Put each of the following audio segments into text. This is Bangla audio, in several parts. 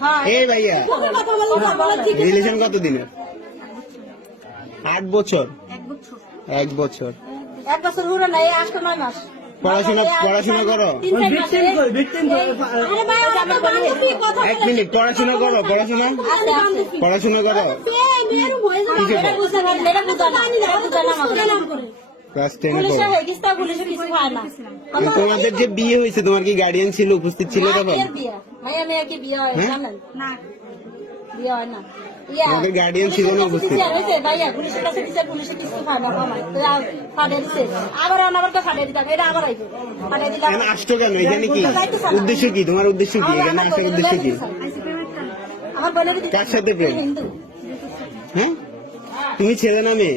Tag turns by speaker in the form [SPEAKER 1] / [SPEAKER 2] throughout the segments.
[SPEAKER 1] হ্যাঁ
[SPEAKER 2] এই ভাইয়া। রিলেশন কত দিনের আট বছর।
[SPEAKER 1] এক বছর।
[SPEAKER 2] এক বছর।
[SPEAKER 1] এক বছর পুরো নাই আজকে নয় মাস।
[SPEAKER 2] পড়াশোনা পড়াশোনা করো। এক মিনিট পড়াশোনা করো পড়াশোনা। পড়াশোনা করো। তোমাদের যে বিয়ে হয়েছে তোমার কি গার্ডিয়ান ছিল উপস্থিত ছিল তখন?
[SPEAKER 1] মেয়ে কি বিয়ে হয়
[SPEAKER 2] হ্যাঁ?
[SPEAKER 1] জানেন না বিয়ে হয় না
[SPEAKER 2] আমাদের guardian ছিল না উপস্থিত।
[SPEAKER 1] ভাইয়া, পুলিশের কাছে বিচার, পুলিশে কিছু পায় কমায়। তো দিছে। আবার আনাবার তো ফাটিয়ে দিতাম, এটা আবার আইবে। ফাটিয়ে দিলাম।
[SPEAKER 2] এখানে কেন এখানে কি উদ্দেশ্য কি তোমার উদ্দেশ্য কি
[SPEAKER 1] আমার-
[SPEAKER 2] এখানে আসার উদ্দেশ্য কি
[SPEAKER 1] আমার বোনের
[SPEAKER 2] কার সাথে প্রেম? হ্যাঁ তুমি ছেলে না মেয়ে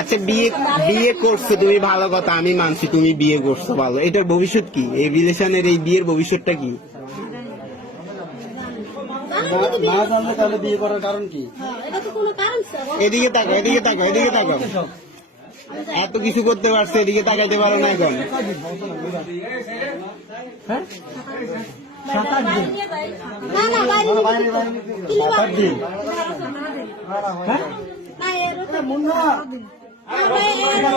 [SPEAKER 2] আচ্ছা বিয়ে বিয়ে করছ, তুমি ভালো কথা, আমি মানছি, তুমি বিয়ে করছ, ভালো। এটার ভবিষ্যৎ কি? এই রিলেশনের এই বিয়ের ভবিষ্যৎটা কি? এদিকে তাকো এদিকে তাকো এদিকে তাকো এত কিছু করতে পারছে, এদিকে তাকাইতে পারো না এখন।
[SPEAKER 1] বাইরে নিয়ে যাই।
[SPEAKER 3] না না বাইরে
[SPEAKER 4] বাইরে বাইরে সাত আট দিন।
[SPEAKER 3] না এরকম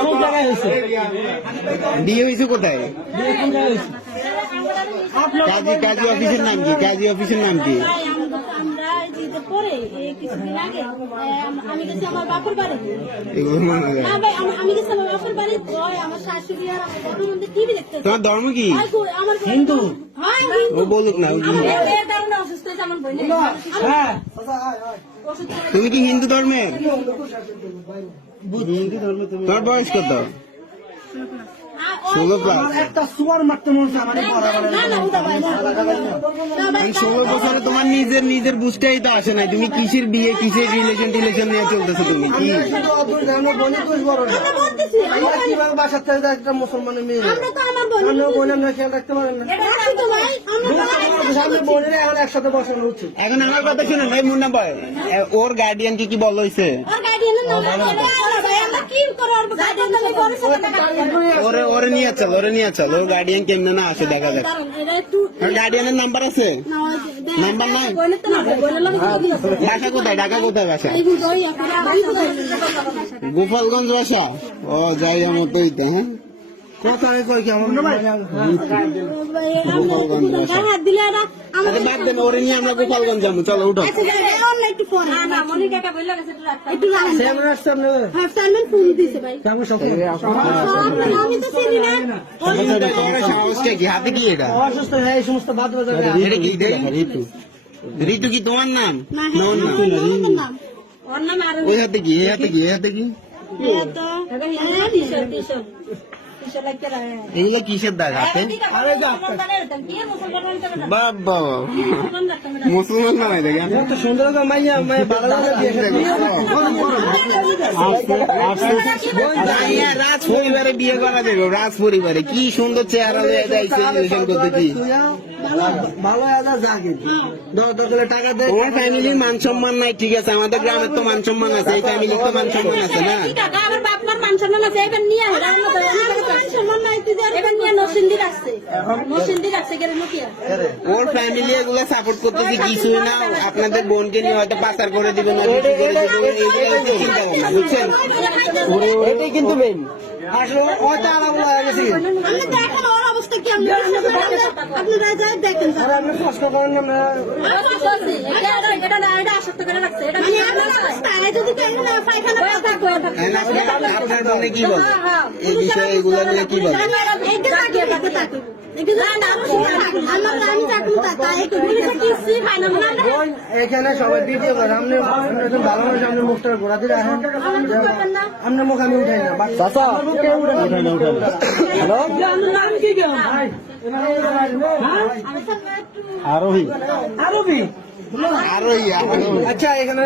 [SPEAKER 4] কোন জায়গায় হয়েছে?
[SPEAKER 2] বিয়ে হয়েছে কোথায়? কাজী কাজী অফিসের নাম কি? কাজী অফিসের নাম কি?
[SPEAKER 3] ভাই আমরা আমরা যেতে পরে কিছুদিন আগে আমি গেছি আমার বাপুর বাড়িতে।
[SPEAKER 2] এগুলো
[SPEAKER 3] না ভাই আমি গেছি আমার বাপুর বাড়ি আমার শাশুড়ি আর আমার বড় মধ্যে টিভি দেখতেছে
[SPEAKER 2] তোমার ধর্ম কি?
[SPEAKER 3] আর কো- আমার হিন্দু। হ্যাঁ
[SPEAKER 2] ও বলুক না।
[SPEAKER 4] হ্যাঁ।
[SPEAKER 2] তুমি কি হিন্দু ধর্মের
[SPEAKER 4] হিন্দি। ধর্মে তুমি?
[SPEAKER 2] তোমার বয়স কত? ষোলো প্লাস
[SPEAKER 4] একটা সুয়ার মারতে মন মানে পড়া
[SPEAKER 3] না না ওটা ভাই না না ভাই
[SPEAKER 2] ষোলো বছরে তোমার নিজের নিজের বুঝতেই তো আসে নাই। তুমি কিসের বিয়ে কিসের রিলেশন টিলেশন নিয়ে চলতেছো তুমি? কি?
[SPEAKER 4] মুসলমানের মেয়ে?
[SPEAKER 3] আমরা তো আমার বোন
[SPEAKER 4] আমরা বোনের না খেয়াল রাখতে পারেন না। এখন
[SPEAKER 2] আমার কথা শুনুন ভাই মুন্না ভাই ওর গার্ডিয়ান কি কি বল হয়েছে
[SPEAKER 3] ওর ওর
[SPEAKER 2] নিয়ে চল ওরে নিয়ে চল ওর গার্ডিয়ান কেমনে না আসে দেখা যাক গার্ডিয়ানের নাম্বার আছে নাম্বার নাই ঢাকা কোথায় ঢাকা কোথায় বাসা গোপালগঞ্জ বাসা ও যাই আমার তো হ্যাঁ
[SPEAKER 4] কত আগে কি আমার
[SPEAKER 2] গোপালগঞ্জ বাসা
[SPEAKER 3] গায়ে হাত দিলে এটা আমার
[SPEAKER 2] বাদ দেন ওরে নিয়ে আমরা গোপালগঞ্জ যাব। চলো উঠো।
[SPEAKER 3] অন্য একটু ফোন
[SPEAKER 1] না, না, মনিকাকে বললে গেছে একটু রাখতে।
[SPEAKER 3] একটু রাখেন
[SPEAKER 4] কেমন আসছে
[SPEAKER 3] হ্যাঁ সালমান ফোন দিছে ভাই
[SPEAKER 4] কেমন সফল
[SPEAKER 3] আমি তো চিনি না ওই
[SPEAKER 2] কি হাতে কি এটা?
[SPEAKER 4] অসুস্থ হয়ে এই সমস্ত বাদ বাজার
[SPEAKER 2] এটা কি ঋতু। ঋতু কি তোমার নাম?
[SPEAKER 3] না হ্যাঁ নাম।
[SPEAKER 1] ওর নামে আরও
[SPEAKER 2] ওই হাতে কি এই হাতে কি এই হাতে কি?
[SPEAKER 3] তো
[SPEAKER 2] এগুলো কিসের দাগ হাতে? বাবা।
[SPEAKER 1] মুসলমান
[SPEAKER 4] সুন্দর মাইয়া মাইয়া
[SPEAKER 2] রাজ পরিবারে বিয়ে করা যাবে রাজ পরিবারে কি সুন্দর চেহারা হয়ে যাইছে রিলেশন করতে কি
[SPEAKER 4] ভালো জাগে টাকা দেয়
[SPEAKER 2] তোমার ফ্যামিলির মান সম্মান নাই ঠিক আছে। আমাদের গ্রামের তো মান সম্মান আছে এই ফ্যামিলির তো মান সম্মান আছে না?
[SPEAKER 1] আমার বাপ মার মান সম্মান আছে, এবার নিয়ে
[SPEAKER 3] মান।
[SPEAKER 2] ওর ফ্যামিলি এগুলো সাপোর্ট করতেছে কিছুই না আপনাদের বোনকে নিয়ে হয়তো পাচার করে দিবে না বিক্রি করে দিবে এইগুলো চিন্তা ভাবনা বুঝছেন?
[SPEAKER 4] এটাই কিন্তু মেইন আসলে হয়তো আলাদা হয়ে গেছে।
[SPEAKER 3] আমরা দেখেন ওর অবস্থা অবস্থা কি? আমরা আপনারা যা দেখেন।
[SPEAKER 4] আপনি কষ্ট করেন না
[SPEAKER 1] আসক্ত করে রাখছে। এটা
[SPEAKER 2] আপনার কি বলে। এই বিষয়ে এগুলো নিয়ে কি বলে
[SPEAKER 4] এখানে সবাই আপনি ভালো মানুষ মুখটা ঘোরাতে রাখেন আপনার মুখ আমি উঠাই না। আরোহী। আরোহী?
[SPEAKER 2] আরও ইয়া
[SPEAKER 4] আচ্ছা এখানে